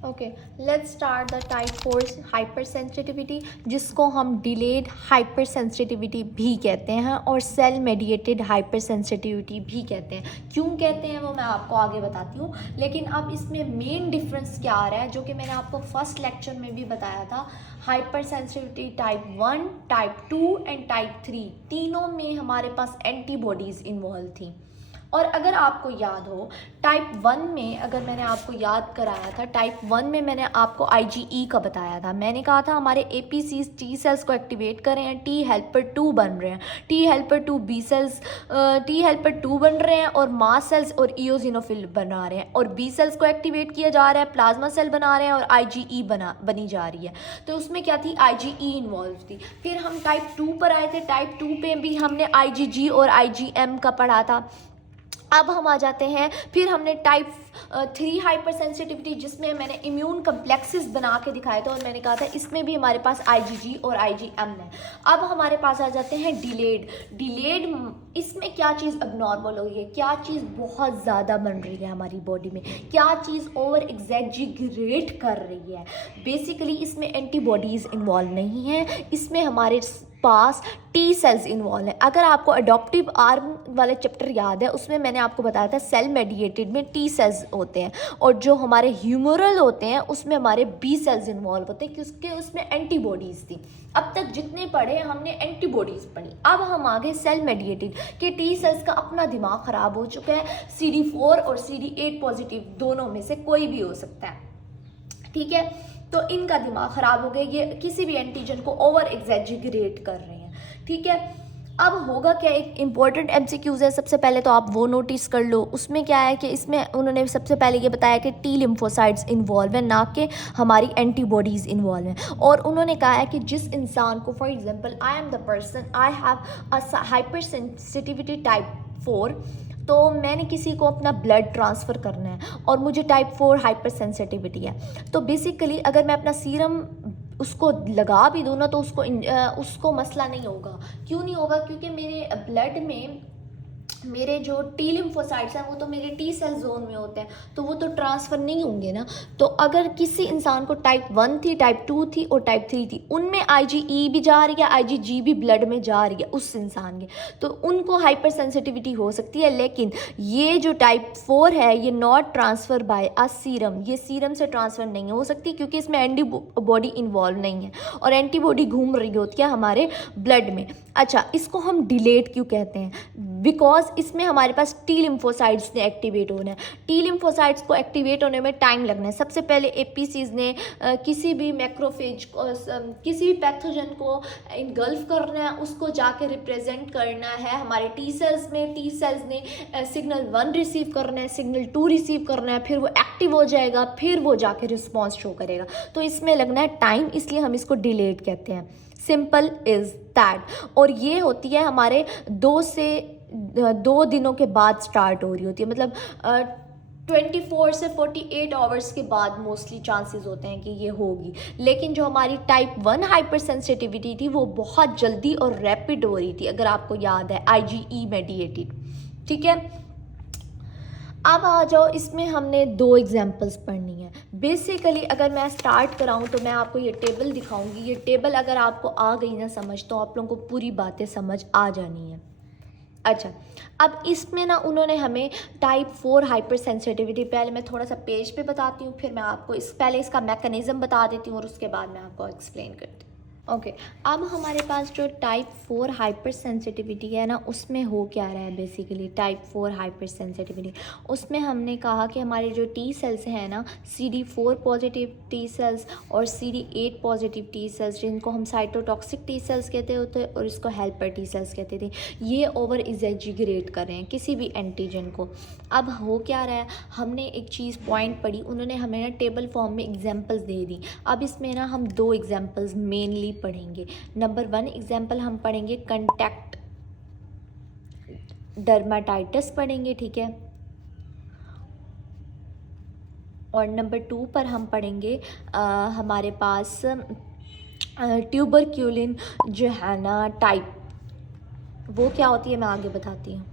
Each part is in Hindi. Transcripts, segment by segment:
Okay, let's start the type 4 hyper sensitivity, जिसको हम डिलेड हाइपर सेंसिटिविटी भी कहते हैं और सेल मेडिएटेड हाइपर सेंसिटिविटी भी कहते हैं। क्यों कहते हैं वो मैं आपको आगे बताती हूँ, लेकिन अब इसमें मेन डिफरेंस क्या आ रहा है, जो कि मैंने आपको फर्स्ट लेक्चर में भी बताया था। Hyper sensitivity type 1, type 2 and type 3, तीनों में हमारे पास एंटीबॉडीज़ इन्वॉल्व थी। और अगर आपको याद हो, टाइप 1 में अगर मैंने आपको याद कराया था, टाइप 1 में मैंने आपको IgE का बताया था। मैंने कहा था हमारे APCs टी सेल्स को एक्टिवेट कर रहे हैं, टी हेल्पर 2 बन रहे हैं, T helper 2 B cells T helper 2 बन रहे हैं और मास सेल्स और इओजिनोफिल बना रहे हैं, और बी सेल्स को एक्टिवेट किया जा रहा है, प्लाज्मा सेल बना रहे हैं और IgE बनी जा रही है। तो उसमें क्या थी, IgE इन्वॉल्व थी। फिर हम टाइप 2 पर आए थे, टाइप 2 पे भी हमने IgG और IgM का पढ़ा था। अब हम आ जाते हैं, फिर हमने टाइप 3 हाइपर सेंसिटिविटी, जिसमें मैंने इम्यून कम्प्लेक्सेस बना के दिखाए थे और मैंने कहा था इसमें भी हमारे पास IgG और IgM है। अब हमारे पास आ जाते हैं डिलेड, इसमें क्या चीज़ अब नॉर्मल हो गई है, क्या चीज़ बहुत ज़्यादा बन रही है हमारी बॉडी में, क्या चीज़ ओवर एग्जैजरेट कर रही है। बेसिकली इसमें एंटीबॉडीज़ इन्वॉल्व नहीं है, इसमें हमारे पास टी सेल्स इन्वॉल्व हैं। अगर आपको अडॉप्टिव आर्म वाले चैप्टर याद है, उसमें मैंने आपको बताया था सेल मेडिएटेड में टी सेल्स होते हैं, और जो हमारे ह्यूमरल होते हैं उसमें हमारे बी सेल्स इन्वॉल्व होते हैं, क्योंकि उसमें एंटीबॉडीज़ थी। अब तक जितने पढ़े हमने एंटीबॉडीज़ पढ़ी, अब हम आगे सेल मेडिएटेड के टी सेल्स का अपना दिमाग ख़राब हो चुका है। CD4 और CD8 पॉजिटिव दोनों में से कोई भी हो सकता है, ठीक है। तो इनका दिमाग ख़राब हो गया, ये किसी भी एंटीजन को ओवर एग्जैजरेट कर रहे हैं, ठीक है। अब होगा क्या, एक इंपॉर्टेंट MCQs है, सबसे पहले तो आप वो नोटिस कर लो। उसमें क्या है कि इसमें उन्होंने सबसे पहले ये बताया कि टी लिम्फोसाइट्स इन्वॉल्व हैं, ना कि हमारी एंटीबॉडीज़ इन्वॉल्व हैं। और उन्होंने कहा है कि जिस इंसान को, for example I am the person, I have a hyper sensitivity type 4, तो मैंने किसी को अपना ब्लड ट्रांसफ़र करना है और मुझे टाइप 4 हाइपर सेंसिटिविटी है, तो बेसिकली अगर मैं अपना सीरम उसको लगा भी दूँ ना, तो उसको मसला नहीं होगा। क्यों नहीं होगा, क्योंकि मेरे ब्लड में मेरे जो टी लिम्फोसाइट्स हैं वो तो मेरे टी सेल जोन में होते हैं, तो वो तो ट्रांसफ़र नहीं होंगे ना। तो अगर किसी इंसान को टाइप 1 थी, टाइप 2 थी और टाइप 3 थी, उनमें IgE भी जा रही है, IgG भी ब्लड में जा रही है उस इंसान के, तो उनको हाइपर सेंसिटिविटी हो सकती है। लेकिन ये जो टाइप 4 है, ये not transfer bye a serum, ये सीरम से ट्रांसफ़र नहीं हो सकती, क्योंकि इसमें एंटीबॉडी इन्वॉल्व नहीं है और एंटीबॉडी घूम रही होती है हमारे ब्लड में। अच्छा, इसको हम डिलेट क्यों कहते हैं, बिकॉज इसमें हमारे पास टी लिम्फोसाइट्स ने एक्टिवेट होना है। टी लिम्फोसाइट्स को एक्टिवेट होने में टाइम लगना है। सबसे पहले APCs ने किसी भी मैक्रोफेज को, किसी भी पैथोजन को इनगल्फ करना है, उसको जाके रिप्रेजेंट करना है हमारे टी सेल्स में। टी सेल्स ने सिग्नल 1 रिसीव करना है, सिग्नल 2 रिसीव करना है, फिर वो एक्टिव हो जाएगा, फिर वो जाके रिस्पॉन्स शो करेगा। तो इसमें लगना है टाइम, इसलिए हम इसको डिलेड कहते हैं। Simple is that. और ये होती है हमारे 2 दिनों के बाद स्टार्ट हो रही होती है, मतलब 24 से 48 आवर्स के बाद मोस्टली चांसेस होते हैं कि ये होगी। लेकिन जो हमारी टाइप 1 हाइपर सेंसिटिविटी थी वो बहुत जल्दी और रैपिड हो रही थी, अगर आपको याद है, IgE मेडिएटेड, ठीक है। अब आ जाओ, इसमें हमने 2 एग्जांपल्स पढ़नी है। बेसिकली अगर मैं स्टार्ट कराऊं तो मैं आपको ये टेबल दिखाऊंगी। ये टेबल अगर आपको आ गई ना समझ, तो आप लोगों को पूरी बातें समझ आ जानी है। अच्छा, अब इसमें ना उन्होंने हमें टाइप 4 हाइपर सेंसिटिविटी, पहले मैं थोड़ा सा पेज पे बताती हूँ, फिर मैं आपको पहले इसका मैकेनिज़्म बता देती हूँ और उसके बाद मैं आपको एक्सप्लेन करती हूँ। ओके, अब हमारे पास जो टाइप 4 हाइपर सेंसिटिविटी है ना, उसमें हो क्या रहा है बेसिकली। टाइप 4 हाइपर सेंसिटिविटी, उसमें हमने कहा कि हमारे जो टी सेल्स हैं ना, CD4 पॉजिटिव टी सेल्स और CD8 पॉजिटिव टी सेल्स, जिनको हम साइटोटॉक्सिक टी सेल्स कहते होते और इसको हेल्पर टी सेल्स कहते थे, ये ओवर एग्जैजरेट कर रहे हैं किसी भी एंटीजन को। अब हो क्या रहा है, हमने एक चीज़ पॉइंट पढ़ी, उन्होंने हमें ना टेबल फॉर्म में एग्जांपल्स दे दी। अब इसमें ना हम 2 एग्जांपल्स मेनली पढ़ेंगे। नंबर 1 एग्जांपल हम पढ़ेंगे कंटैक्ट डर्माटाइटिस पढ़ेंगे, ठीक है। और नंबर 2 पर हम पढ़ेंगे हमारे पास ट्यूबरक्यूलिन जो है ना टाइप, वो क्या होती है मैं आगे बताती हूँ।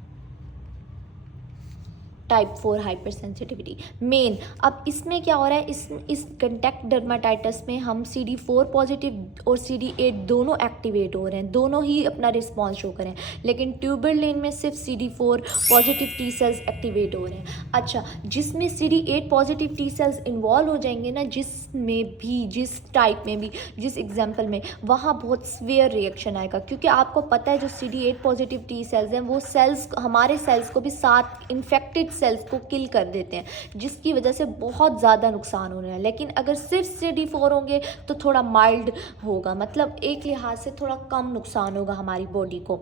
Type 4 hyper sensitivity main. अब इसमें क्या हो रहा है, इस कंटैक्ट डर्माटाइटिस में हम CD4 पॉजिटिव और CD8 दोनों एक्टिवेट हो रहे हैं, दोनों ही अपना रिस्पॉन्स शो करें, लेकिन ट्यूबरलिन में सिर्फ CD4 positive T cells activate हो रहे हैं। अच्छा, जिसमें CD8 positive T cells involve हो जाएंगे ना, जिसमें भी, जिस टाइप में भी, जिस एग्जाम्पल में, वहाँ बहुत स्वेयर रिएक्शन आएगा, क्योंकि आपको पता है जो CD8 पॉजिटिव टी सेल्स हैं वो सेल्स, हमारे सेल्स को भी साथ इन्फेक्टेड सेल्स को किल कर देते हैं, जिसकी वजह से बहुत ज़्यादा नुकसान हो रहा है। लेकिन अगर सिर्फ CD4 होंगे तो थोड़ा माइल्ड होगा, मतलब एक लिहाज से थोड़ा कम नुकसान होगा हमारी बॉडी को,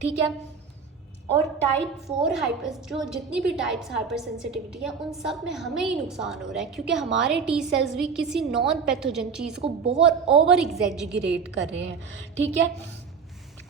ठीक है। और टाइप 4 हाइपर, जो जितनी भी टाइप्स हाइपर सेंसिटिविटी है उन सब में हमें ही नुकसान हो रहा है, क्योंकि हमारे टी सेल्स भी किसी नॉन पैथोजन चीज़ को बहुत ओवर एग्जैजरेट कर रहे हैं, ठीक है।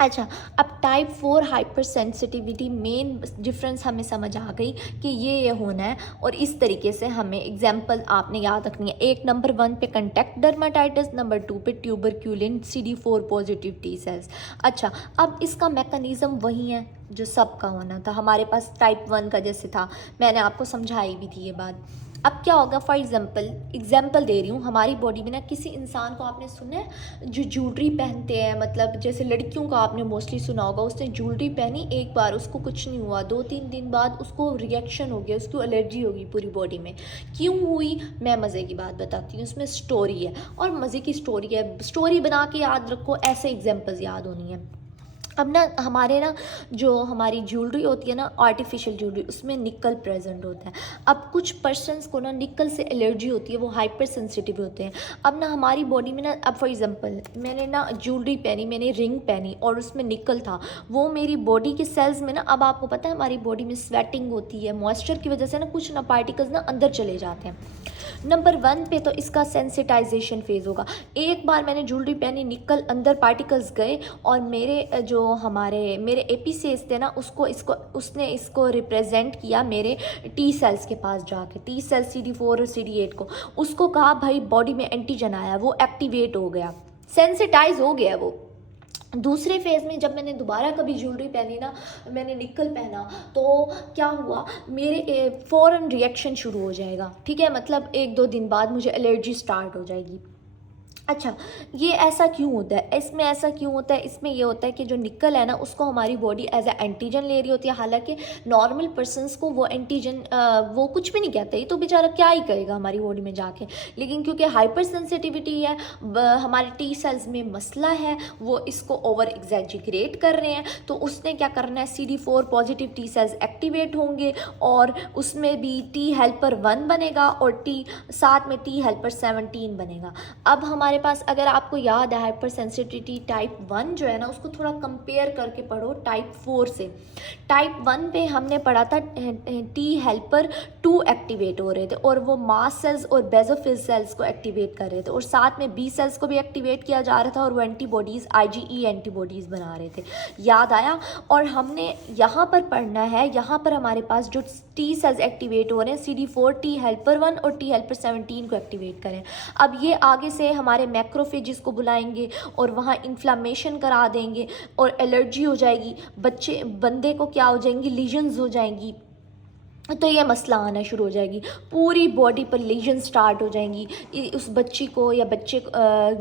अच्छा, अब type 4 hyper sensitivity main difference हमें समझ आ गई कि ये होना है, और इस तरीके से हमें एग्जांपल आपने याद रखनी है। एक नंबर 1 पे कंटैक्ट डर्माटाइटिस, नंबर 2 पे tuberculin CD4 positive T cells. अच्छा, अब इसका मैकेनिज़्म वही है जो सबका होना था, हमारे पास टाइप 1 का जैसे था, मैंने आपको समझाई भी थी ये बात। अब क्या होगा, फॉर एग्जाम्पल दे रही हूँ, हमारी बॉडी में ना किसी इंसान को आपने सुना है जो ज्वेलरी पहनते हैं, मतलब जैसे लड़कियों का आपने मोस्टली सुना होगा, उसने ज्वेलरी पहनी एक बार, उसको कुछ नहीं हुआ, 2-3 दिन बाद उसको रिएक्शन हो गया, उसको एलर्जी होगी पूरी बॉडी में। क्यों हुई, मैं मज़े की बात बताती हूँ, उसमें स्टोरी है, और मज़े की स्टोरी है, स्टोरी बना के याद रखो, ऐसे एग्जाम्पल्स याद होनी है। अब ना हमारे ना जो हमारी ज्वेलरी होती है ना, आर्टिफिशियल ज्वेलरी, उसमें निकल प्रेजेंट होता है। अब कुछ पर्सन्स को ना निकल से एलर्जी होती है, वो हाइपर सेंसिटिव होते हैं। अब ना हमारी बॉडी में ना, अब फॉर एग्जांपल मैंने ना ज्वेलरी पहनी, मैंने रिंग पहनी और उसमें निकल था, वो मेरी बॉडी के सेल्स में ना, अब आपको पता है हमारी बॉडी में स्वेटिंग होती है, मॉइस्चर की वजह से ना कुछ ना पार्टिकल्स ना अंदर चले जाते हैं। नंबर 1 पे तो इसका सेंसिटाइजेशन फेज़ होगा। एक बार मैंने ज्वेलरी पहनी, निकल अंदर पार्टिकल्स गए, और मेरे जो मेरे एपीसेस थे ना, उसने इसको रिप्रेजेंट किया मेरे टी सेल्स के पास जाके, टी सेल CD4 और CD8 को, उसको कहा भाई बॉडी में एंटीजन आया, वो एक्टिवेट हो गया, सेंसिटाइज हो गया वो। दूसरे फेज़ में जब मैंने दोबारा कभी ज्वेलरी पहनी ना, मैंने निकल पहना, तो क्या हुआ, मेरे फ़ौरन रिएक्शन शुरू हो जाएगा, ठीक है, मतलब 1-2 दिन बाद मुझे एलर्जी स्टार्ट हो जाएगी। अच्छा, ये ऐसा क्यों होता है, इसमें ऐसा क्यों होता है, इसमें ये होता है कि जो निकल है ना, उसको हमारी बॉडी एज ए एंटीजन ले रही होती है, हालांकि नॉर्मल पर्सनस को वो एंटीजन वो कुछ भी नहीं कहते, ये तो बेचारा क्या ही करेगा हमारी बॉडी में जाके, लेकिन क्योंकि हाइपर सेंसिटिविटी है, हमारे टी सेल्स में मसला है, वो इसको ओवर एग्जैजरेट कर रहे हैं, तो उसने क्या करना है, CD4 positive T cells activate होंगे, और उसमें भी T हेल्पर 1 बनेगा, और साथ में T हेल्पर 17 बनेगा। अब हमारे पास, अगर आपको याद है, हाइपर सेंसिटिविटी टाइप 1 जो है ना, उसको थोड़ा कंपेयर करके पढ़ो टाइप 4 से। टाइप 1 पे हमने पढ़ा था T हेल्पर 2 एक्टिवेट हो रहे थे, और वो मास्ट सेल्स और बेसोफिल सेल्स को एक्टिवेट कर रहे थे, और साथ में B सेल्स को भी एक्टिवेट किया जा रहा था, और वो एंटीबॉडीज़ IgE एंटीबॉडीज़ बना रहे थे, याद आया। और हमने यहाँ पर पढ़ना है, यहाँ पर हमारे पास जो T सेल्स एक्टिवेट हो रहे हैं, CD4 T हेल्पर 1 और T हेल्पर 17 को एक्टिवेट करें। अब ये आगे से हमारे मैक्रोफेजेस को बुलाएंगे, और वहाँ इन्फ्लामेशन करा देंगे, और एलर्जी हो जाएगी, बंदे को क्या हो जाएंगी, लीजन्स हो जाएंगी, तो ये मसला आना शुरू हो जाएगी, पूरी बॉडी पर लीजन स्टार्ट हो जाएंगी, उस बच्ची को या बच्चे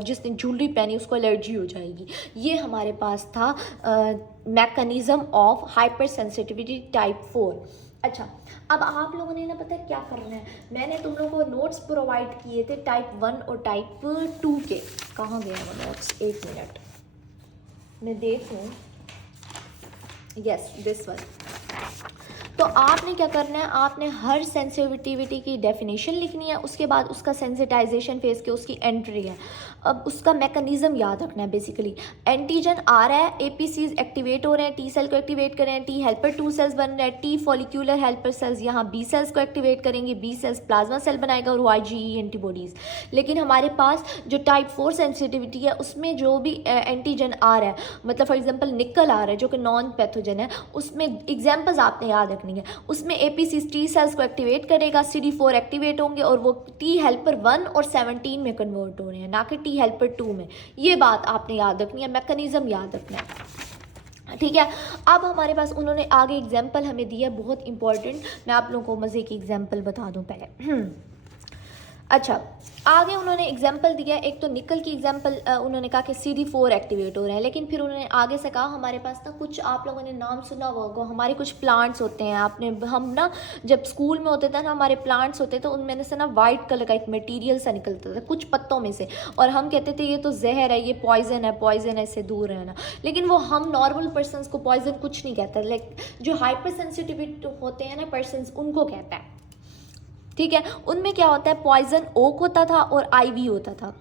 जिसने ज्वेलरी पहनी उसको एलर्जी हो जाएगी। ये हमारे पास था mechanism of hyper sensitivity type 4। अच्छा, अब आप लोगों ने ना पता है क्या करना है, मैंने तुम लोगों को नोट्स प्रोवाइड किए थे टाइप 1 और टाइप 2 के, कहाँ गया वो नोट्स, 1 मिनट मैं देखूँ, यस दिस वन। तो आपने क्या करना है, आपने हर सेंसिटिविटी की डेफिनेशन लिखनी है, उसके बाद उसका सेंसिटाइजेशन फेज़ के उसकी एंट्री है। अब उसका मैकेनिज़्म याद रखना है, बेसिकली एंटीजन आ रहा है, एपीसीज एक्टिवेट हो रहे हैं, टी सेल को एक्टिवेट कर रहे हैं, टी हेल्पर 2 सेल्स बन रहे हैं, टी फॉलिक्यूलर हेल्पर सेल्स यहाँ बी सेल्स को एक्टिवेट करेंगे, बी सेल्स प्लाज्मा सेल बनाएगा, और IgE एंटीबॉडीज़। लेकिन हमारे पास जो टाइप 4 सेंसिटिविटी है, उसमें जो भी एंटीजन आ रहा है, मतलब फॉर एग्जाम्पल निकल आ रहा है जो कि नॉन पैथोजन है, उसमें एग्जाम्पल्स आपने याद रखनी है, उसमें एपीसीज टी सेल्स को एक्टिवेट करेगा, CD4 एक्टिवेट होंगे, और वो टी हेल्पर 1 और 17 में कन्वर्ट हो रहे हैं, ना कि टी हेल्पर 2 में। ये बात आपने याद रखनी है, मैकेनिज़्म याद रखना है। ठीक है। अब हमारे पास उन्होंने आगे एग्जाम्पल हमें दिया बहुत इंपॉर्टेंट, मैं आप लोगों को मज़े की एग्जाम्पल बता दूं पहले। अच्छा, आगे उन्होंने एग्जाम्पल दिया, एक तो निकल की एग्जाम्पल उन्होंने कहा कि CD4 एक्टिवेट हो रहे हैं, लेकिन फिर उन्होंने आगे से कहा हमारे पास ना कुछ, आप लोगों ने नाम सुना होगा, हमारे कुछ प्लांट्स होते हैं, हम ना जब स्कूल में होते थे ना, हमारे प्लांट्स होते थे, उनमें से ना वाइट कलर का एक मटेरियल सा निकलता था कुछ पत्तों में से, और हम कहते थे ये तो जहर है, ये पॉइजन है, इससे दूर रहना। लेकिन वो हम नॉर्मल पर्सनस को पॉइजन कुछ नहीं कहता, लाइक जो हाइपर सेंसिटिव होते हैं ना पर्सनस, उनको कहता है। ठीक है, उनमें क्या होता है, पॉइजन ओक होता था और आईवी होता था।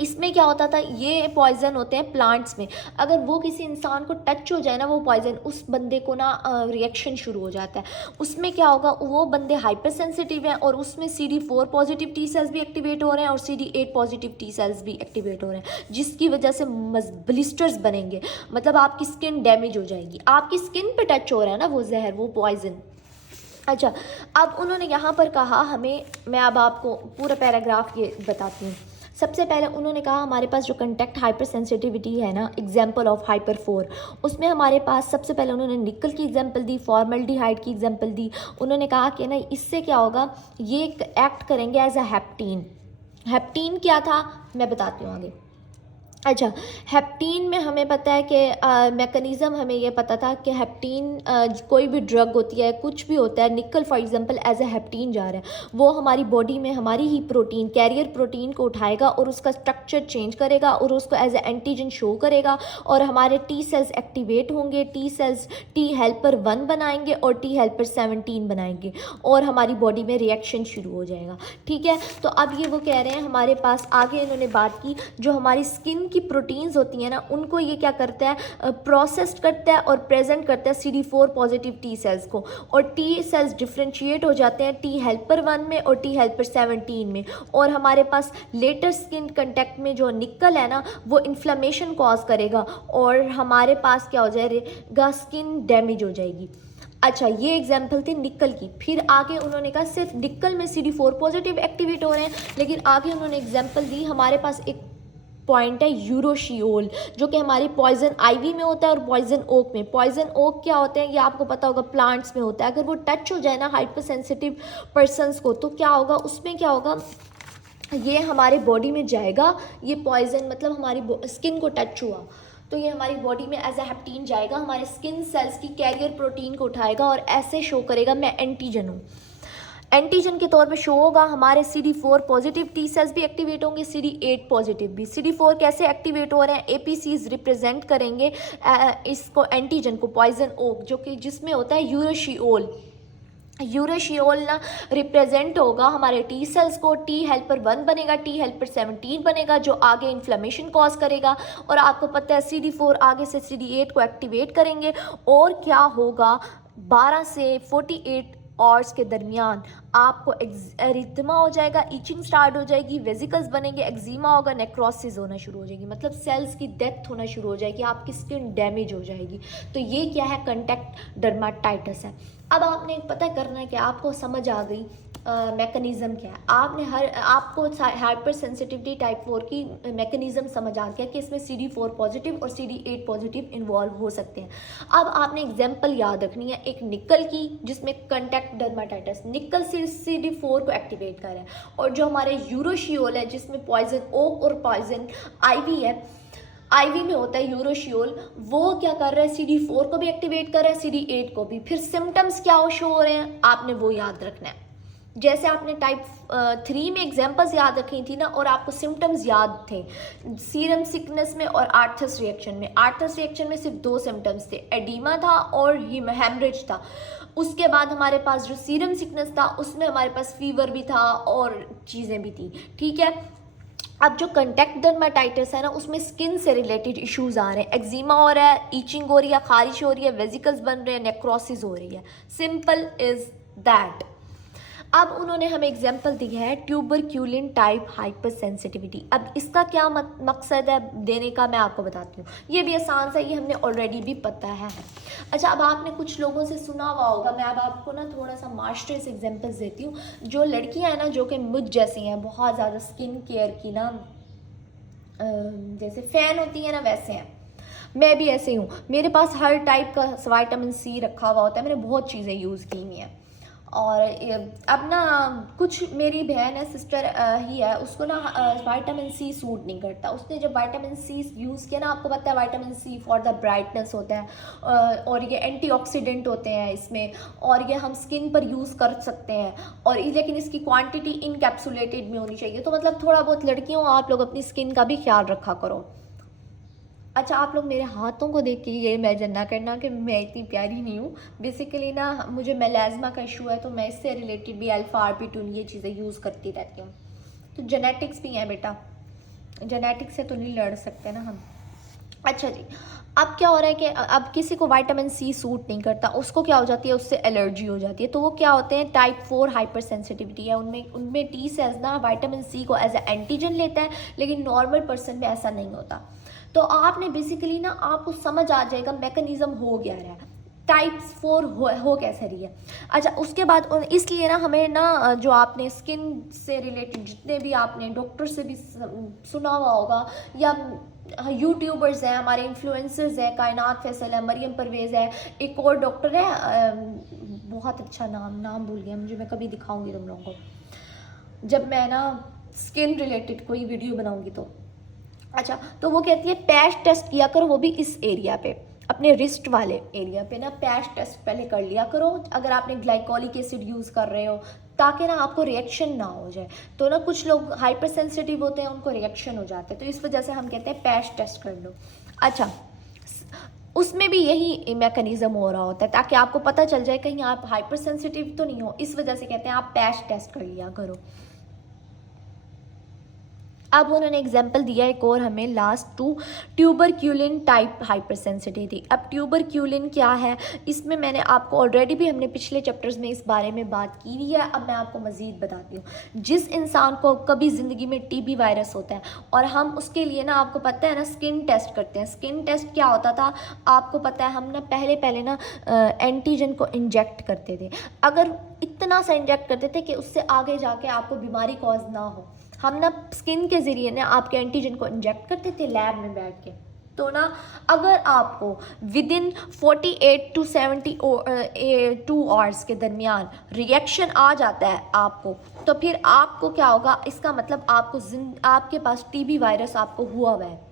इसमें क्या होता था, ये पॉइजन होते हैं प्लांट्स में, अगर वो किसी इंसान को टच हो जाए ना वो पॉइजन, उस बंदे को ना रिएक्शन शुरू हो जाता है। उसमें क्या होगा, वो बंदे हाइपर सेंसिटिव हैं और उसमें CD4 पॉजिटिव टी सेल्स भी एक्टिवेट हो रहे हैं और CD8 पॉजिटिव टी सेल्स भी एक्टिवेट हो रहे हैं, जिसकी वजह से ब्लिस्टर्स बनेंगे, मतलब आपकी स्किन डैमेज हो जाएगी, आपकी स्किन पे टच हो रहा है ना वो जहर, वो पॉइजन। अच्छा, अब उन्होंने यहाँ पर कहा हमें, मैं अब आपको पूरा पैराग्राफ ये बताती हूँ। सबसे पहले उन्होंने कहा हमारे पास जो कंटेक्ट हाइपर सेंसिटिविटी है ना, एग्जाम्पल ऑफ हाइपर 4, उसमें हमारे पास सबसे पहले उन्होंने निकल की एग्जाम्पल दी, फॉर्मल्डिहाइड की एग्जाम्पल दी। उन्होंने कहा कि ना इससे क्या होगा, ये एक्ट करेंगे एज अ हेप्टीन। हेप्टीन क्या था मैं बताती हूँ आगे। अच्छा, हेप्टीन में हमें पता है कि मैकेनिज़्म हमें ये पता था कि हेप्टीन कोई भी ड्रग होती है, कुछ भी होता है, निकल फॉर एग्जांपल एज ए हेप्टीन जा रहा है, वो हमारी बॉडी में हमारी ही प्रोटीन, कैरियर प्रोटीन को उठाएगा और उसका स्ट्रक्चर चेंज करेगा और उसको एज ए एंटीजन शो करेगा, और हमारे टी सेल्स एक्टिवेट होंगे, टी सेल्स टी हेल्पर 1 बनाएंगे और टी हेल्पर 17 बनाएंगे और हमारी बॉडी में रिएक्शन शुरू हो जाएगा। ठीक है, तो अब ये वो कह रहे हैं हमारे पास आगे इन्होंने बात की, जो हमारी स्किन की प्रोटीन्स होती हैं ना, उनको ये क्या करता है, प्रोसेस्ड करता है और प्रेजेंट करता है CD4 पॉजिटिव टी सेल्स को, और टी सेल्स डिफ्रेंशिएट हो जाते हैं टी हेल्पर 1 में और टी हेल्पर 17 में, और हमारे पास लेटर स्किन कंटेक्ट में जो निकल है ना, वो इन्फ्लेमेशन कॉज करेगा और हमारे पास क्या हो जाएगा, स्किन डैमेज हो जाएगी। अच्छा, ये एग्जाम्पल थी निकल की। फिर आगे उन्होंने कहा सिर्फ निकल में CD4 पॉजिटिव एक्टिवेट हो रहे हैं, लेकिन आगे उन्होंने एग्जाम्पल दी, हमारे पास एक पॉइंट है यूरोशियोल, जो कि हमारी पॉइजन आईवी में होता है और पॉइजन ओक में। पॉइजन ओक क्या होते हैं ये आपको पता होगा, प्लांट्स में होता है। अगर वो टच हो जाए ना हाइपर सेंसिटिव पर्सनस को, तो क्या होगा, उसमें क्या होगा, ये हमारे बॉडी में जाएगा, ये पॉइजन मतलब हमारी स्किन को टच हुआ तो ये हमारी बॉडी में एज ए हेप्टीन जाएगा, हमारे स्किन सेल्स की कैरियर प्रोटीन को उठाएगा और ऐसे शो करेगा मैं एंटीजन हूँ। एंटीजन के तौर पे शो होगा, हमारे CD4 पॉजिटिव टी सेल्स भी एक्टिवेट होंगे, CD8 पॉजिटिव भी। CD4 कैसे एक्टिवेट हो रहे हैं, APCs रिप्रेजेंट करेंगे इसको, एंटीजन को, पॉइजन ओक, जो कि जिसमें होता है यूरोशियोल। यूरोशियोल ना रिप्रेजेंट होगा हमारे टी सेल्स को, टी हेल्पर 1 बनेगा, टी हेल्पर 17 बनेगा, जो आगे इन्फ्लेमेशन कॉज करेगा, और आपको पता है CD4 आगे से CD8 को एक्टिवेट करेंगे, और क्या होगा 12 से 48 आवर्स के दरमियान आपको एरिथमा हो जाएगा, ईचिंग स्टार्ट हो जाएगी, वेजिकल्स बनेंगे, एक्जिमा होगा, नेक्रोसिस होना शुरू हो जाएगी, मतलब सेल्स की डेथ होना शुरू हो जाएगी, आपकी स्किन डैमेज हो जाएगी। तो ये क्या है, कंटेक्ट डर्माटाइटिस है। अब आपने पता करना है कि आपको समझ आ गई मैकेनिज़्म क्या है, आपको हाइपर सेंसिटिविटी टाइप 4 की मैकेनिज़्म समझ आ गया कि इसमें CD4 पॉजिटिव और CD8 पॉजिटिव इन्वॉल्व हो सकते हैं। अब आपने एग्जांपल याद रखनी है, एक निकल की जिसमें कंटेक्ट डर्माटाइटिस, निकल CD4 को एक्टिवेट कर रहा है, और जो हमारे यूरोशियोल है जिसमें पॉइजन ओक और पॉइजन आईवी है, आईवी में होता है यूरोशियोल, वो क्या कर रहा है, CD4 को भी एक्टिवेट कर रहा है, CD8 को भी। फिर सिम्टम्स क्या शो हो रहे हैं, आपने वो याद रखना है। जैसे आपने टाइप 3 में एग्जाम्पल्स याद रखी थी ना, और आपको सिम्टम्स याद थे सीरम सिकनेस में और आर्थस रिएक्शन में। आर्थस रिएक्शन में सिर्फ 2 सिम्टम्स थे, एडिमा था और हेमरेज था। उसके बाद हमारे पास जो सीरम सिकनेस था उसमें हमारे पास फीवर भी था और चीज़ें भी थी। ठीक है, अब जो कंटेक्ट डर्माटाइटिस है ना, उसमें स्किन से रिलेटेड इश्यूज आ रहे हैं, एक्जिमा हो रहा है, ईचिंग हो रही है, खारिश हो रही है, वेजिकल्स बन रहे हैं, नेक्रोसिस हो रही है। Simple is that. अब उन्होंने हमें एग्जाम्पल दी है ट्यूबरक्यूलिन टाइप हाइपर सेंसिटिविटी। अब इसका क्या मकसद है देने का, मैं आपको बताती हूँ। ये भी आसान सा, ये हमने ऑलरेडी भी पता है। अच्छा, अब आपने कुछ लोगों से सुना हुआ होगा, मैं अब आपको ना थोड़ा सा मास्टर्स एग्जाम्पल्स देती हूँ। जो लड़कियाँ हैं ना, जो कि मुझ जैसी हैं, बहुत ज़्यादा स्किन केयर की ना, जैसे फ़ैन होती है ना, वैसे हैं। मैं भी ऐसे ही हूँ, मेरे पास हर टाइप का विटामिन सी रखा हुआ होता है, मैंने बहुत चीज़ें यूज़ की हुई हैं। और अब ना कुछ मेरी बहन है, सिस्टर ही है, उसको ना विटामिन सी सूट नहीं करता। उसने जब विटामिन सी यूज़ किया ना, आपको पता है vitamin C for the brightness होता है, और ये एंटीऑक्सीडेंट होते हैं इसमें, और ये हम स्किन पर यूज़ कर सकते हैं, और लेकिन इसकी क्वांटिटी इनकैप्सुलेटेड में होनी चाहिए। तो मतलब थोड़ा बहुत लड़कियों, आप लोग अपनी स्किन का भी ख्याल रखा करो। अच्छा, आप लोग मेरे हाथों को देख के ये इमेजिन ना करना कि मैं इतनी प्यारी नहीं हूँ। बेसिकली ना मुझे मेलाज़्मा का इशू है, तो मैं इससे रिलेटेड भी अल्फ़ा आरबीटून ये चीज़ें यूज़ करती रहती हूँ। तो जेनेटिक्स भी हैं बेटा, जेनेटिक्स से तो नहीं लड़ सकते ना हम। अच्छा जी, अब क्या हो रहा है कि अब किसी को विटामिन सी सूट नहीं करता, उसको क्या हो जाती है, उससे एलर्जी हो जाती है। तो वो क्या होते हैं, टाइप 4 हाइपर सेंसिटिविटी है उनमें। उनमें टी सेल्स ना विटामिन सी को एज ए एंटीजन लेता है, लेकिन नॉर्मल पर्सन में ऐसा नहीं होता। तो आपने बेसिकली ना, आपको समझ आ जाएगा मैकेनिज्म हो गया है, टाइप 4 हो कैसे रही है। अच्छा, उसके बाद इसलिए ना हमें ना जो आपने स्किन से रिलेटेड जितने भी आपने डॉक्टर से भी सुना हुआ होगा, या यूट्यूबर्स हैं, हमारे इन्फ्लुएंसर्स हैं, कायनात फैसल है, मरियम परवेज़ है, एक और डॉक्टर है, बहुत अच्छा नाम भूल गया मुझे, मैं कभी दिखाऊंगी तुम लोगों को जब मैं ना स्किन रिलेटेड कोई वीडियो बनाऊंगी तो। अच्छा, तो वो कहती है पैच टेस्ट किया करो, वो भी इस एरिया पे, अपने रिस्ट वाले एरिया पे ना पैच टेस्ट पहले कर लिया करो, अगर आपने ग्लाइकोलिक एसिड यूज़ कर रहे हो, ताकि ना आपको रिएक्शन ना हो जाए। तो ना कुछ लोग हाइपर सेंसिटिव होते हैं, उनको रिएक्शन हो जाते हैं, तो इस वजह से हम कहते हैं पैच टेस्ट कर लो। अच्छा, उसमें भी यही मैकेनिज्म हो रहा होता है, ताकि आपको पता चल जाए कहीं आप हाइपर सेंसिटिव तो नहीं हो, इस वजह से कहते हैं आप पैच टेस्ट कर लिया करो। अब उन्होंने एग्जाम्पल दिया एक और हमें last two, tuberculin type hypersensitivity. अब ट्यूबरक्यूलिन क्या है, इसमें मैंने आपको ऑलरेडी भी, हमने पिछले चैप्टर्स में इस बारे में बात की हुई है, अब मैं आपको मज़ीद बताती हूँ। जिस इंसान को कभी ज़िंदगी में टीबी वायरस होता है, और हम उसके लिए ना, आपको पता है ना, स्किन टेस्ट करते हैं। स्किन टेस्ट क्या होता था, आपको पता है, हम ना पहले ना एंटीजन को इंजेक्ट करते थे। अगर इतना सा इंजेक्ट करते थे कि उससे आगे जाके आपको बीमारी कॉज ना हो, हम ना स्किन के ज़रिए ना आपके एंटीजन को इंजेक्ट करते थे लैब में बैठ के। तो ना अगर आपको विदिन 48 to 72 आवर्स के दरमियान रिएक्शन आ जाता है आपको, तो फिर आपको क्या होगा, इसका मतलब आपके पास टीबी वायरस आपको हुआ हुआ है।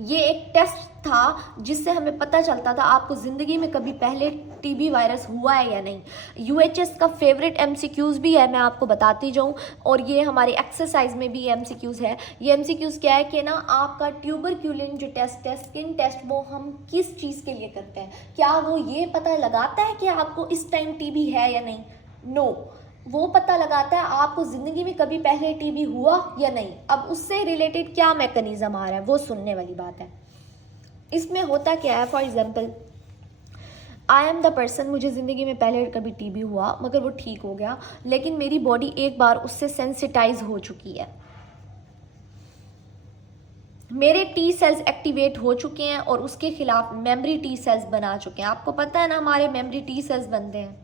ये एक टेस्ट था जिससे हमें पता चलता था आपको ज़िंदगी में कभी पहले टीबी वायरस हुआ है या नहीं। यूएचएस का फेवरेट एमसीक्यूज़ भी है, मैं आपको बताती जाऊँ, और ये हमारे एक्सरसाइज में भी एमसीक्यूज़ है। ये एमसीक्यूज़ क्या है कि ना, आपका ट्यूबरक्यूलिन जो टेस्ट है, स्किन टेस्ट, वो हम किस चीज़ के लिए करते हैं, क्या वो ये पता लगाता है कि आपको इस टाइम टीबी है या नहीं? नो, वो पता लगाता है आपको ज़िंदगी में कभी पहले टीबी हुआ या नहीं। अब उससे रिलेटेड क्या मैकेनिज्म आ रहा है, वो सुनने वाली बात है। इसमें होता क्या है, for example, I am the person, मुझे ज़िंदगी में पहले कभी टीबी हुआ, मगर वो ठीक हो गया, लेकिन मेरी बॉडी एक बार उससे सेंसिटाइज हो चुकी है। मेरे टी सेल्स एक्टिवेट हो चुके हैं और उसके खिलाफ मेमोरी टी सेल्स बना चुके हैं। आपको पता है ना, हमारे मेमोरी टी सेल्स बनते हैं।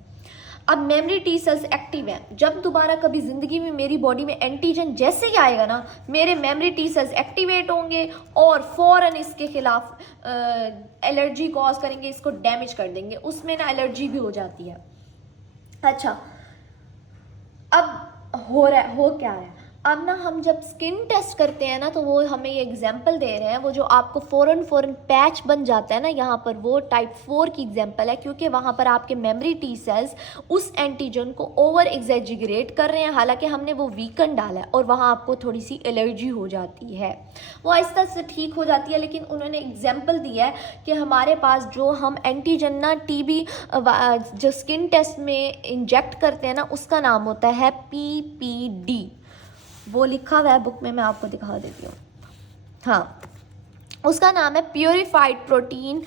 अब मेमोरी टी सेल्स एक्टिव हैं, जब दोबारा कभी ज़िंदगी में मेरी बॉडी में एंटीजन जैसे ही आएगा ना, मेरे मेमोरी टी सेल्स एक्टिवेट होंगे और फ़ौरन इसके खिलाफ एलर्जी कॉज करेंगे, इसको डैमेज कर देंगे, उसमें ना एलर्जी भी हो जाती है। अच्छा, अब हो क्या है, अब ना हम जब स्किन टेस्ट करते हैं ना, तो वो हमें ये एग्जांपल दे रहे हैं, वो जो आपको फ़ौरन पैच बन जाता है ना यहाँ पर, वो टाइप 4 की एग्जांपल है, क्योंकि वहाँ पर आपके मेमोरी टी सेल्स उस एंटीजन को ओवर एग्जैजरेट कर रहे हैं, हालांकि हमने वो वीकन डाला है, और वहाँ आपको थोड़ी सी एलर्जी हो जाती है। वो आहिस्ता से ठीक हो जाती है, लेकिन उन्होंने एग्जाम्पल दिया है कि हमारे पास जो हम एंटीजन ना टीबी जो स्किन टेस्ट में इंजेक्ट करते हैं ना, उसका नाम होता है PPD। वो लिखा हुआ है बुक में, मैं आपको दिखा देती हूँ। हाँ, उसका नाम है purified protein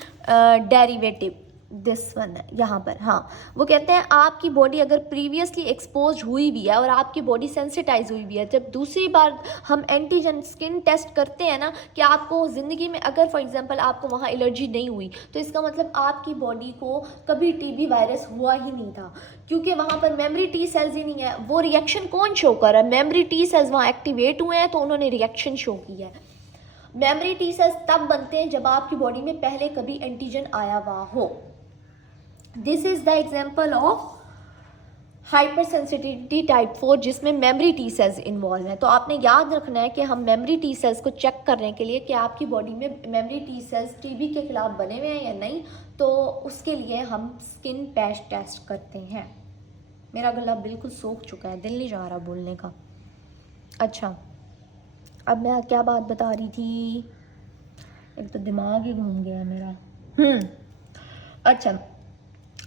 derivative, this one है यहाँ पर। हाँ, वो कहते हैं आपकी बॉडी अगर प्रीवियसली एक्सपोज हुई हुई है और आपकी बॉडी सेंसिटाइज हुई हुई है, जब दूसरी बार हम एंटीजन स्किन टेस्ट करते हैं ना, कि आपको ज़िंदगी में अगर फॉर एग्जांपल आपको वहाँ एलर्जी नहीं हुई, तो इसका मतलब आपकी बॉडी को कभी टीबी वायरस हुआ ही नहीं था, क्योंकि वहाँ पर मेमोरी टी सेल्स ही नहीं है। वो रिएक्शन कौन शो कर रहा है, मेमोरी टी सेल्स वहाँ एक्टिवेट हुए हैं, तो उन्होंने रिएक्शन शो की है। मेमोरी टी सेल्स तब बनते हैं जब आपकी बॉडी में पहले कभी एंटीजन आया हुआ हो। This is the example of hyper sensitivity type 4 जिसमें मेमोरी टी सेल्स इन्वॉल्व हैं। तो आपने याद रखना है कि हम मेमोरी टी सेल्स को चेक करने के लिए कि आपकी बॉडी में मेमोरी टी सेल्स टीबी के खिलाफ बने हुए हैं या नहीं, तो उसके लिए हम स्किन पैच टेस्ट करते हैं। मेरा गला बिल्कुल सूख चुका है, दिल नहीं जा रहा बोलने का। अच्छा, अब मैं क्या बात बता रही थी, एक तो दिमाग ही घूम गया मेरा। अच्छा,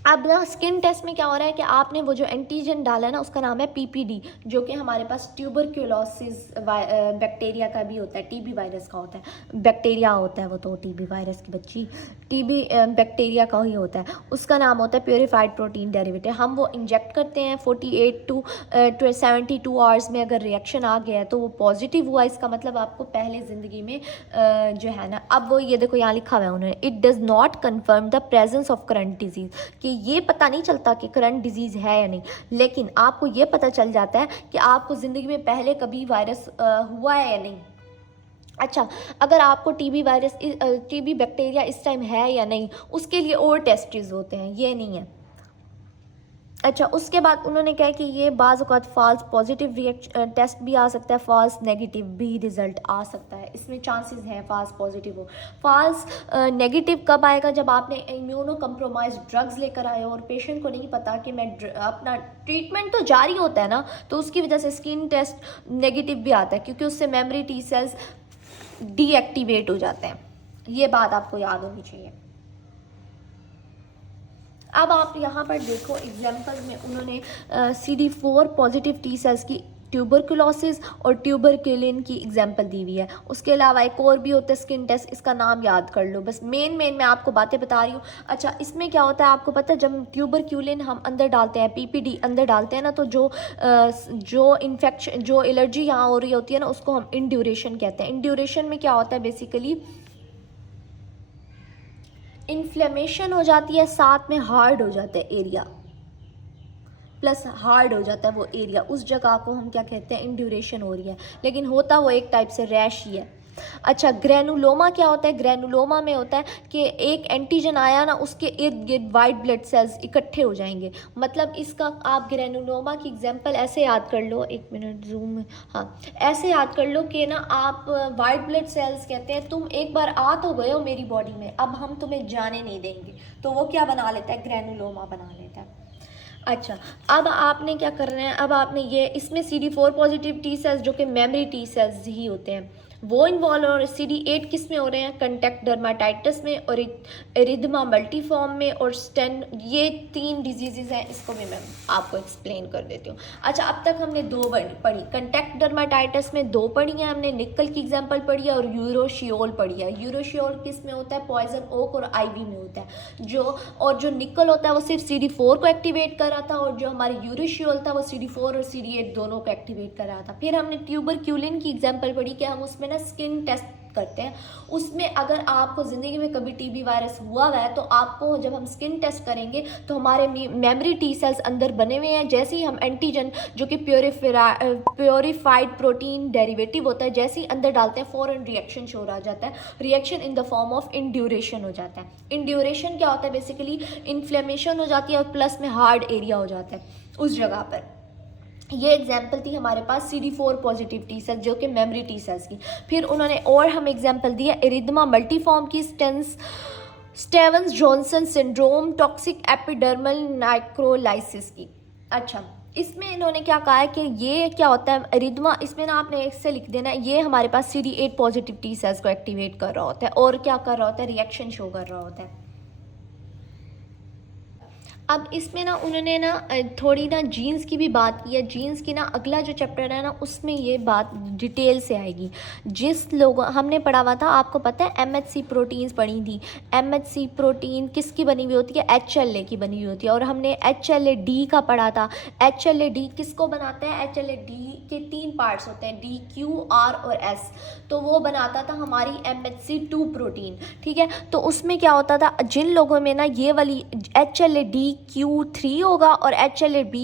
अब ना स्किन टेस्ट में क्या हो रहा है कि आपने वो जो एंटीजन डाला है ना, उसका नाम है पीपीडी, जो कि हमारे पास ट्यूबरक्यूलोसिस बैक्टीरिया का भी होता है, टीबी वायरस का होता है, बैक्टीरिया होता है वो, तो टीबी वायरस की बच्ची, टीबी बैक्टीरिया का ही होता है। उसका नाम होता है प्योरीफाइड प्रोटीन डेरिवेटिव। हम वो इंजेक्ट करते हैं 48 टू 72 आवर्स में। अगर रिएक्शन आ गया है तो वो पॉजिटिव हुआ, इसका मतलब आपको पहले ज़िंदगी में जो है ना, अब वो ये देखो यहाँ लिखा हुआ है उन्होंने, it does not confirm the presence of current disease, कि ये पता नहीं चलता कि करंट डिजीज़ है या नहीं, लेकिन आपको ये पता चल जाता है कि आपको ज़िंदगी में पहले कभी वायरस हुआ है या नहीं। अच्छा, अगर आपको टीबी वायरस, टीबी बैक्टीरिया इस टाइम है या नहीं, उसके लिए और टेस्ट्स होते हैं, ये नहीं है। अच्छा, उसके बाद उन्होंने कहा कि ये बाज़ औक़ात फॉल्स पॉजिटिव टेस्ट भी आ सकता है, फॉल्स नेगेटिव भी रिज़ल्ट आ सकता है। इसमें चांसेस हैं फॉल्स पॉजिटिव हो। फॉल्स नेगेटिव कब आएगा? जब आपने इम्यूनो कंप्रोमाइज ड्रग्स लेकर आए हो और पेशेंट को नहीं पता कि मैं अपना ट्रीटमेंट तो जारी होता है ना, तो उसकी वजह से स्किन टेस्ट नेगेटिव भी आता है, क्योंकि उससे मेमोरी टी सेल्स डीएक्टिवेट हो जाते हैं। ये बात आपको याद होनी चाहिए। अब आप यहाँ पर देखो एग्जाम्पल में उन्होंने CD4 पॉजिटिव टी सेल्स की ट्यूबरकुलोसिस और ट्यूबरक्यूलिन की एग्जाम्पल दी हुई है। उसके अलावा एक और भी होता है स्किन टेस्ट, इसका नाम याद कर लो, बस मेन मैं आपको बातें बता रही हूँ। अच्छा, इसमें क्या होता है आपको पता है, जब ट्यूबरक्यूलिन हम अंदर डालते हैं, पीपीडी अंदर डालते हैं ना, तो जो इन्फेक्शन, जो एलर्जी यहाँ हो रही होती है ना, उसको हम इंड्यूरेशन कहते हैं। इंड्यूरेशन में क्या होता है, बेसिकली इन्फ्लेमेशन हो जाती है, साथ में हार्ड हो जाता है एरिया, प्लस हार्ड हो जाता है वो एरिया, उस जगह को हम क्या कहते हैं, इंड्यूरेशन हो रही है, लेकिन होता वो एक टाइप से रैश ही है। अच्छा, ग्रेनुलोमा क्या होता है? ग्रेनुलोमा में होता है कि एक एंटीजन आया ना, उसके इर्द गिर्द वाइट ब्लड सेल्स इकट्ठे हो जाएंगे। मतलब इसका आप ग्रेनुलोमा की एग्जांपल ऐसे याद कर लो, एक मिनट जूम, हाँ, ऐसे याद कर लो कि ना आप वाइट ब्लड सेल्स कहते हैं, तुम एक बार आ तो गए हो मेरी बॉडी में, अब हम तुम्हें जाने नहीं देंगे, तो वो क्या बना लेता है, ग्रेनुलोमा बना लेता है। अच्छा, अब आपने क्या करना है, अब आपने ये इसमें CD4 पॉजिटिव टी सेल्स जो कि मेमोरी टी सेल्स ही होते हैं वो इन्वॉल्व, और CD8 किस में हो रहे हैं, कंटेक्ट डर्माटाइटिस में और एरिथमा मल्टीफॉर्म में और स्टेन, ये 3 डिजीज़ हैं। इसको भी मैं आपको एक्सप्लेन कर देती हूँ। अच्छा, अब तक हमने 2 पढ़ी, कंटेक्ट डर्माटाइटिस में 2 पढ़ी हैं हमने, निकल की एग्जांपल पढ़ी है और यूरोशियोल पढ़ी है। यूरोशियोल किस में होता है, पॉइजन ओक और आईवी में होता है। जो निकल होता है वो सिर्फ CD4 को एक्टिवेट कर रहा था, और जो हमारी यूरोशियोल था वो CD4 और CD8 दोनों को एक्टिवेट कर रहा था। फिर हमने ट्यूबरक्यूलिन की एग्जांपल पढ़ी कि हम उसमें स्किन टेस्ट करते हैं, उसमें अगर आपको ज़िंदगी में कभी टीबी वायरस हुआ है तो आपको जब हम स्किन टेस्ट करेंगे तो हमारे मेमोरी टी सेल्स अंदर बने हुए हैं। जैसे ही हम एंटीजन जो कि प्योरीफाइड प्रोटीन डेरिवेटिव होता है, जैसे ही अंदर डालते हैं फ़ौरन रिएक्शन शो आ जाता है, reaction in the form of induration हो जाता है। इंड्यूरेशन क्या होता है, बेसिकली इन्फ्लेमेशन हो जाती है और प्लस में हार्ड एरिया हो जाता है उस जगह पर। ये एग्जाम्पल थी हमारे पास CD4 पॉजिटिव टी सेल्स जो कि मेमोरी टी सेल्स की। फिर उन्होंने और हम एग्जाम्पल दिया एरिथमा मल्टीफॉर्म की, स्टेवंस जॉनसन सिंड्रोम, टॉक्सिक एपिडर्मल नाइक्रोलाइसिस की। अच्छा, इसमें इन्होंने क्या कहा है कि ये क्या होता है एरिथमा, इसमें ना आपने एक से लिख देना है, ये हमारे पास CD8 पॉजिटिव टी सेल्स को एक्टिवेट कर रहा होता है और क्या कर रहा होता है, रिएक्शन शो कर रहा होता है। अब इसमें ना उन्होंने ना थोड़ी ना जीन्स की भी बात की है। जीन्स की ना अगला जो चैप्टर है ना, उसमें ये बात डिटेल से आएगी। जिस लोग हमने पढ़ा हुआ था, आपको पता है MHC प्रोटीन्स पढ़ी थी। MHC प्रोटीन किसकी बनी हुई होती है, HLA की बनी हुई होती है, और हमने HLA-D का पढ़ा था। HLA-D किसको बनाता है, HLA-D के 3 पार्ट्स होते हैं, D, Q, R और S। तो वो बनाता था हमारी MHC2 प्रोटीन, ठीक है। तो उसमें क्या होता था, जिन लोगों में ना ये वाली HLA-D Q3 होगा और HLA-B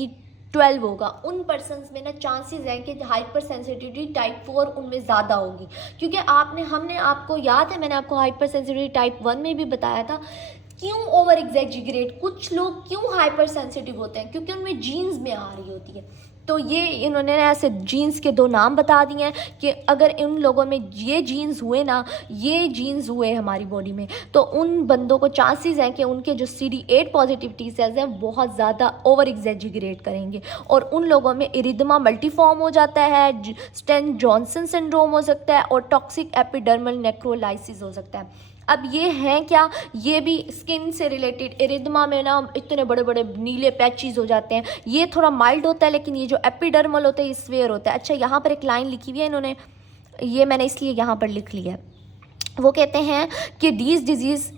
12 होगा, उन पर्सनस में ना चांसेस हैं कि हाइपर सेंसिटिविटी टाइप 4 उनमें ज़्यादा होगी। क्योंकि हमने आपको याद है, मैंने आपको हाइपर सेंसिटिविटी टाइप 1 में भी बताया था क्यों ओवर एग्जैजरेट, कुछ लोग क्यों हाइपर सेंसिटिव होते हैं, क्योंकि उनमें जीन्स में आ रही होती है। तो ये इन्होंने ऐसे जीन्स के 2 नाम बता दिए हैं कि अगर इन लोगों में ये जीन्स हुए ना, ये जीन्स हुए हमारी बॉडी में, तो उन बंदों को चांसेस हैं कि उनके जो CD8 पॉजिटिव T सेल्स हैं बहुत ज़्यादा ओवर एग्जैजरेट करेंगे, और उन लोगों में इरिथमा मल्टीफॉर्म हो जाता है, स्टेन जॉनसन सिंड्रोम हो सकता है, और टॉक्सिक एपिडर्मल नेक्रोलाइसिस हो सकता है। अब ये हैं क्या, ये भी स्किन से रिलेटेड, इरिथमा में ना इतने बड़े बड़े नीले पैचेस हो जाते हैं, ये थोड़ा माइल्ड होता है, लेकिन ये जो एपिडर्मल होता है ये स्वेयर होता है। अच्छा, यहाँ पर एक लाइन लिखी हुई है इन्होंने, ये मैंने इसलिए यहाँ पर लिख लिया है। वो कहते हैं कि दीज डिजीज़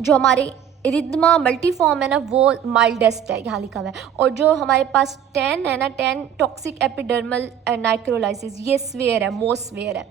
जो हमारे इरिथमा मल्टीफॉर्म है ना, वो माइल्डेस्ट है, यहाँ लिखा हुआ है। और जो हमारे पास 10 है ना, 10 टॉक्सिक एपिडर्मल नाइक्रोलाइसिस, ये स्वेयर है, मोस्ट स्वेयर है,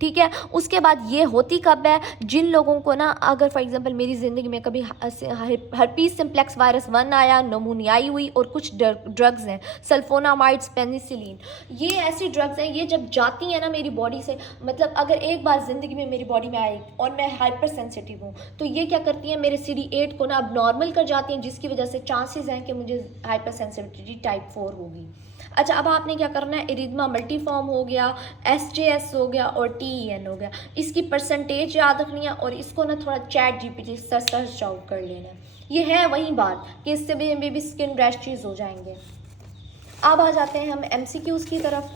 ठीक है। उसके बाद ये होती कब है, जिन लोगों को ना, अगर फॉर एग्जांपल मेरी ज़िंदगी में कभी हर्पीस सिम्प्लेक्स वायरस 1 आया, नमूनियाई हुई, और कुछ ड्रग्स हैं सल्फोनामाइड्स, पेनिसिलिन, ये ऐसी ड्रग्स हैं, ये जब जाती हैं ना मेरी बॉडी से, मतलब अगर एक बार ज़िंदगी में मेरी बॉडी में आई और मैं हाइपर सेंसिटिव हूँ, तो ये क्या करती हैं, मेरे CD8 को ना अब नॉर्मल कर जाती हैं, जिसकी वजह से चांसेस हैं कि मुझे हाइपर सेंसिटिविटी टाइप 4 होगी। अच्छा, अब आपने क्या करना है, इरिथमा मल्टीफॉर्म हो गया, SJS हो गया, और TEN हो गया, इसकी परसेंटेज याद रखनी है, और इसको ना थोड़ा ChatGPT से सर्च आउट कर लेना है। ये है वही बात कि इससे भी स्किन रैशेज हो जाएंगे। अब आ जाते हैं हम MCQs की तरफ।